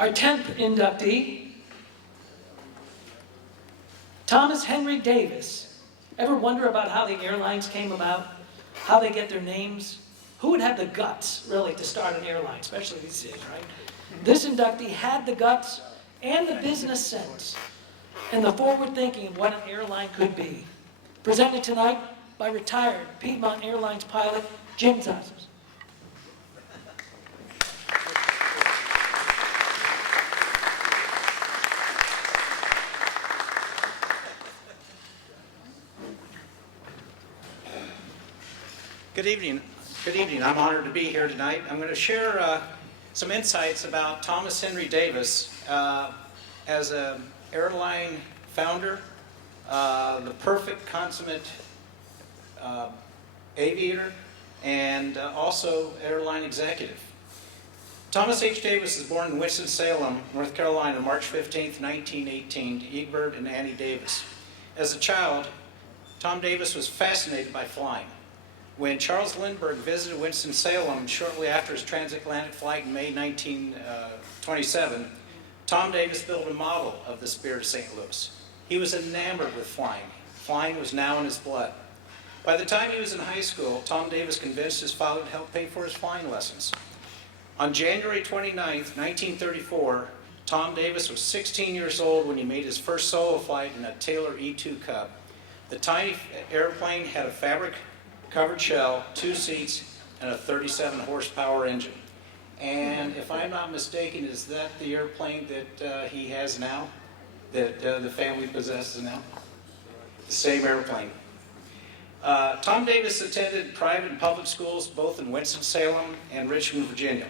Our 10th inductee, Thomas Henry Davis. Ever wonder about how the airlines came about? How they get their names? Who would have the guts, really, to start an airline, especially these days, right? This inductee had the guts and the business sense and the forward thinking of what an airline could be. Presented tonight by retired Piedmont Airlines pilot Jim Zazas. Good evening. Good evening. I'm honored to be here tonight. I'm going to share some insights about Thomas Henry Davis as an airline founder, the perfect consummate aviator, and also airline executive. Thomas H. Davis was born in Winston-Salem, North Carolina, March 15, 1918, to Egbert and Annie Davis. As a child, Tom Davis was fascinated by flying. When Charles Lindbergh visited Winston-Salem shortly after his transatlantic flight in May 1927, Tom Davis built a model of the Spirit of St. Louis. He was enamored with flying. Flying was now in his blood. By the time he was in high school, Tom Davis convinced his father to help pay for his flying lessons. On January 29, 1934, Tom Davis was 16 years old when he made his first solo flight in a Taylor E-2 Cub. The tiny airplane had a fabric-covered shell, 2 seats, and a 37 horsepower engine. And if I'm not mistaken, is that the airplane that he has now, that the family possesses now? The same airplane. Tom Davis attended private and public schools both in Winston-Salem and Richmond, Virginia.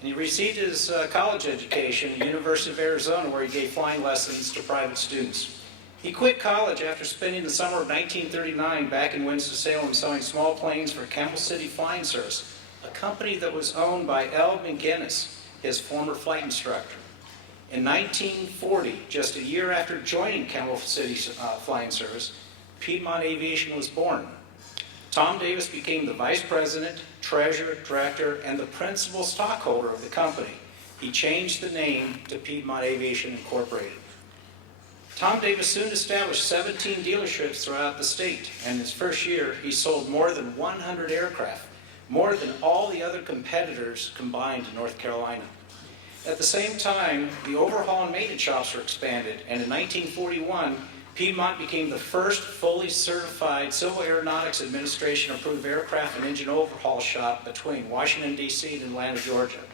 And he received his college education at the University of Arizona, where he gave flying lessons to private students. He quit college after spending the summer of 1939 back in Winston-Salem selling small planes for Camel City Flying Services, a company that was owned by L. McGinnis, his former flight instructor. In 1940, just a year after joining Camel City Flying Service, Piedmont Aviation was born. Tom Davis became the vice president, treasurer, director, and the principal stockholder of the company. He changed the name to Piedmont Aviation Incorporated. Tom Davis soon established 17 dealerships throughout the state, and in his first year, he sold more than 100 aircraft, more than all the other competitors combined in North Carolina. At the same time, the overhaul and maintenance shops were expanded, and in 1941, Piedmont became the first fully certified Civil Aeronautics Administration approved aircraft and engine overhaul shop between Washington, D.C. and Atlanta, Georgia.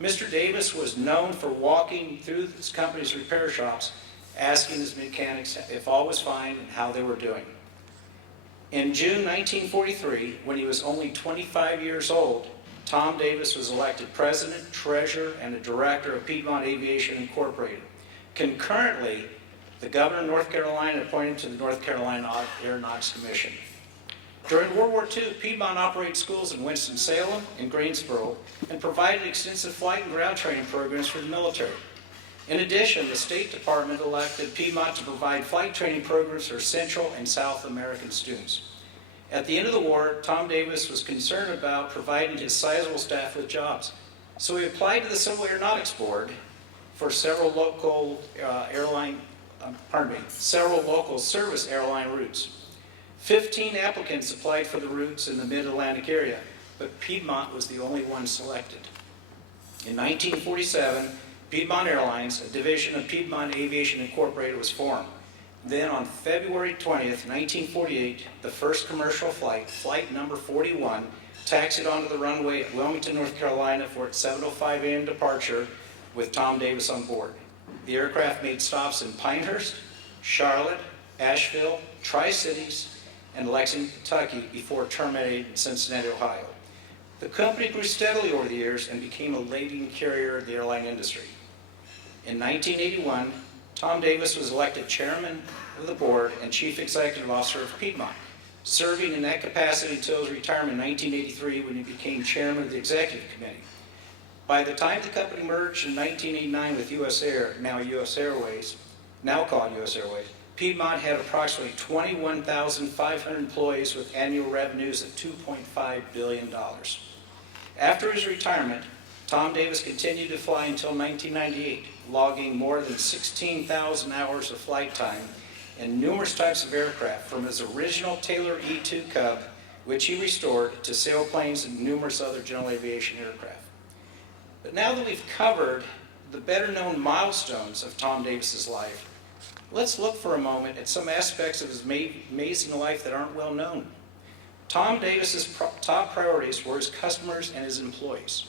Mr. Davis was known for walking through his company's repair shops, asking his mechanics if all was fine and how they were doing. In June 1943, when he was only 25 years old, Tom Davis was elected president, treasurer, and a director of Piedmont Aviation Incorporated. Concurrently, the governor of North Carolina appointed him to the North Carolina Aeronautics Commission. During World War II, Piedmont operated schools in Winston-Salem and Greensboro and provided extensive flight and ground training programs for the military. In addition, the State Department elected Piedmont to provide flight training programs for Central and South American students. At the end of the war, Tom Davis was concerned about providing his sizable staff with jobs. So he applied to the Civil Aeronautics Board for several local service airline routes. 15 applicants applied for the routes in the Mid-Atlantic area, but Piedmont was the only one selected. In 1947, Piedmont Airlines, a division of Piedmont Aviation Incorporated, was formed. Then on February 20th, 1948, the first commercial flight, flight number 41, taxied onto the runway at Wilmington, North Carolina for its 7:05 a.m. departure with Tom Davis on board. The aircraft made stops in Pinehurst, Charlotte, Asheville, Tri-Cities, and Lexington, Kentucky before terminating in Cincinnati, Ohio. The company grew steadily over the years and became a leading carrier in the airline industry. In 1981, Tom Davis was elected chairman of the board and chief executive officer of Piedmont, serving in that capacity until his retirement in 1983 when he became chairman of the executive committee. By the time the company merged in 1989 with US Air, now US Airways, now called US Airways, Piedmont had approximately 21,500 employees with annual revenues of $2.5 billion. After his retirement, Tom Davis continued to fly until 1998, logging more than 16,000 hours of flight time in numerous types of aircraft, from his original Taylor E-2 Cub, which he restored, to sailplanes and numerous other general aviation aircraft. But now that we've covered the better-known milestones of Tom Davis's life, let's look for a moment at some aspects of his amazing life that aren't well known. Tom Davis's top priorities were his customers and his employees.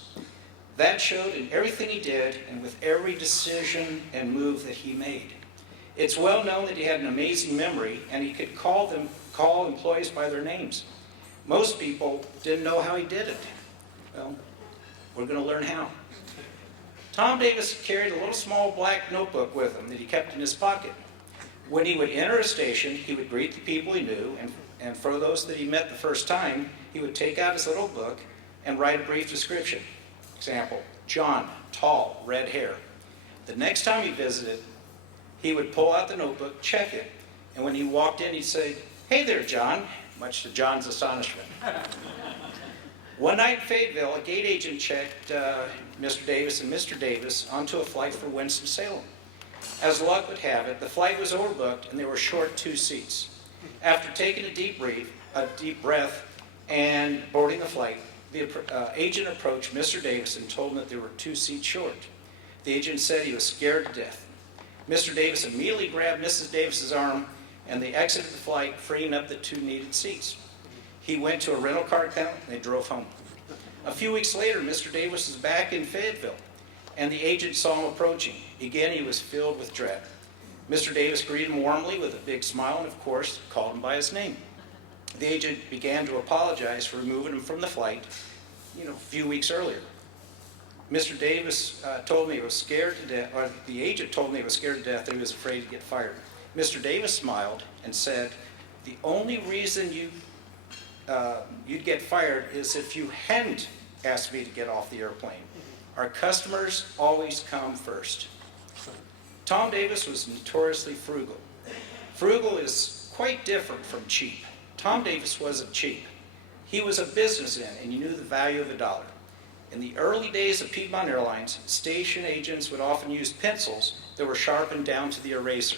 That showed in everything he did and with every decision and move that he made. It's well known that he had an amazing memory and he could call employees by their names. Most people didn't know how he did it. Well, we're going to learn how. Tom Davis carried a little small black notebook with him that he kept in his pocket. When he would enter a station, he would greet the people he knew, and for those that he met the first time, he would take out his little book and write a brief description. Example, John, tall, red hair. The next time he visited, he would pull out the notebook, check it, and when he walked in, he'd say, "Hey there, John," much to John's astonishment. One night in Fayetteville, a gate agent checked Mr. Davis and Mr. Davis onto a flight for Winston-Salem. As luck would have it, the flight was overbooked and they were short 2 seats. After taking a deep breath and boarding the flight, the agent approached Mr. Davis and told him that there were 2 seats short. The agent said he was scared to death. Mr. Davis immediately grabbed Mrs. Davis's arm and they exited the flight, freeing up the 2 needed seats. He went to a rental car account and they drove home. A few weeks later, Mr. Davis was back in Fayetteville and the agent saw him approaching. Again, he was filled with dread. Mr. Davis greeted him warmly with a big smile and, of course, called him by his name. The agent began to apologize for removing him from the flight, a few weeks earlier. Mr. Davis told me he was scared to death, or the agent told me he was scared to death that he was afraid to get fired. Mr. Davis smiled and said, "The only reason you'd get fired is if you hadn't asked me to get off the airplane. Our customers always come first." Tom Davis was notoriously frugal. Frugal is quite different from cheap. Tom Davis wasn't cheap. He was a businessman and he knew the value of a dollar. In the early days of Piedmont Airlines, station agents would often use pencils that were sharpened down to the eraser.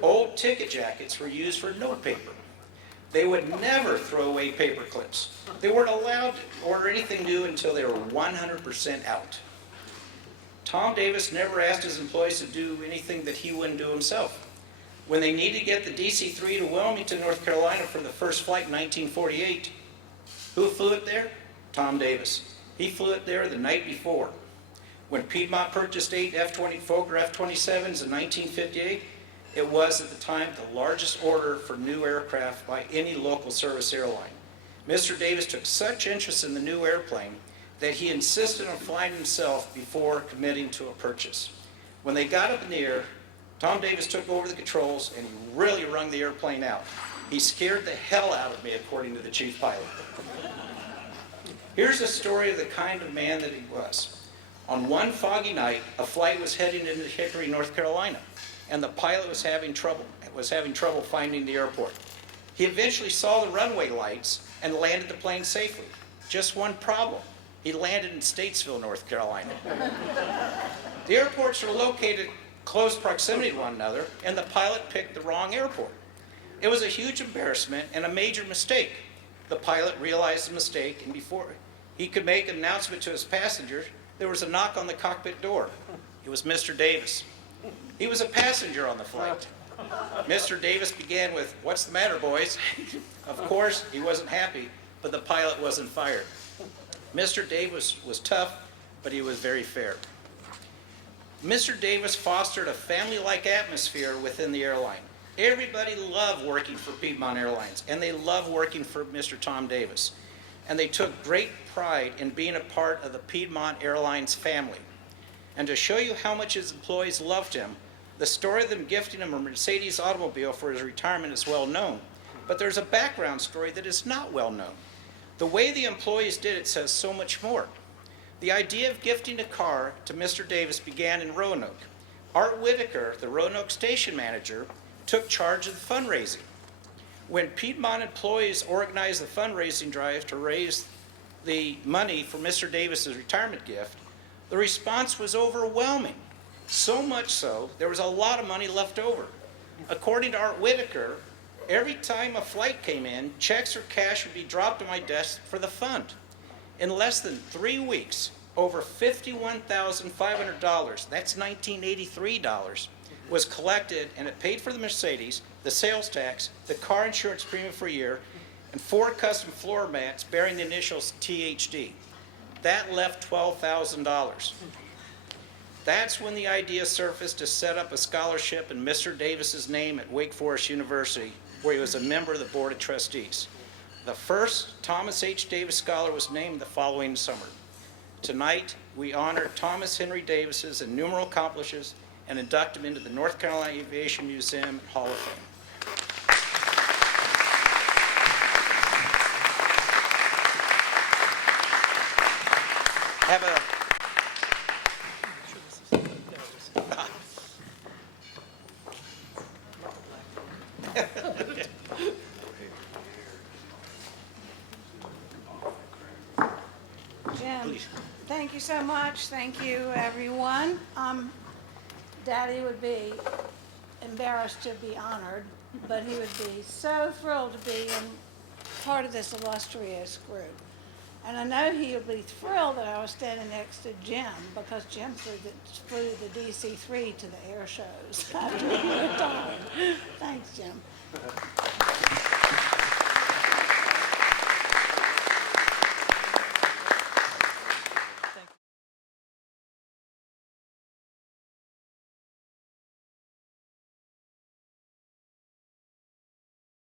Old ticket jackets were used for note paper. They would never throw away paper clips. They weren't allowed to order anything new until they were 100% out. Tom Davis never asked his employees to do anything that he wouldn't do himself. When they needed to get the DC-3 to Wilmington, North Carolina for the first flight in 1948, who flew it there? Tom Davis. He flew it there the night before. When Piedmont purchased 8 Fokker F-27s in 1958, it was at the time the largest order for new aircraft by any local service airline. Mr. Davis took such interest in the new airplane that he insisted on flying himself before committing to a purchase. When they got up in the air, Tom Davis took over the controls and he really wrung the airplane out. He scared the hell out of me, according to the chief pilot. Here's a story of the kind of man that he was. On one foggy night, a flight was heading into Hickory, North Carolina, and the pilot was having trouble finding the airport. He eventually saw the runway lights and landed the plane safely. Just one problem. He landed in Statesville, North Carolina. The airports were located in close proximity to one another, and the pilot picked the wrong airport. It was a huge embarrassment and a major mistake. The pilot realized the mistake, and before he could make an announcement to his passengers, there was a knock on the cockpit door. It was Mr. Davis. He was a passenger on the flight. Mr. Davis began with, "What's the matter, boys?" Of course, he wasn't happy, but the pilot wasn't fired. Mr. Davis was tough, but he was very fair. Mr. Davis fostered a family-like atmosphere within the airline. Everybody loved working for Piedmont Airlines, and they loved working for Mr. Tom Davis. And they took great pride in being a part of the Piedmont Airlines family. And to show you how much his employees loved him, the story of them gifting him a Mercedes automobile for his retirement is well known. But there's a background story that is not well known. The way the employees did it says so much more. The idea of gifting a car to Mr. Davis began in Roanoke. Art Whitaker, the Roanoke station manager, took charge of the fundraising. When Piedmont employees organized the fundraising drive to raise the money for Mr. Davis's retirement gift, The response was overwhelming. So much so, there was a lot of money left over. According to Art Whitaker, every time a flight came in, checks or cash would be dropped on my desk for the fund. In less than 3 weeks, over $51,500, that's $1983, was collected, and it paid for the Mercedes, the sales tax, the car insurance premium for a year, and 4 custom floor mats bearing the initials THD. That left $12,000. That's when the idea surfaced to set up a scholarship in Mr. Davis's name at Wake Forest University, where he was a member of the Board of Trustees. The first Thomas H. Davis Scholar was named the following summer. Tonight, we honor Thomas Henry Davis's innumerable accomplishments and induct him into the North Carolina Aviation Museum Hall of Fame. Have a Jim, Please. thank you so much. Thank you, everyone. Daddy would be embarrassed to be honored, but he would be so thrilled to be part of this illustrious group. And I know he would be thrilled that I was standing next to Jim, because Jim flew the DC-3 to the air shows after he retired. Thanks, Jim.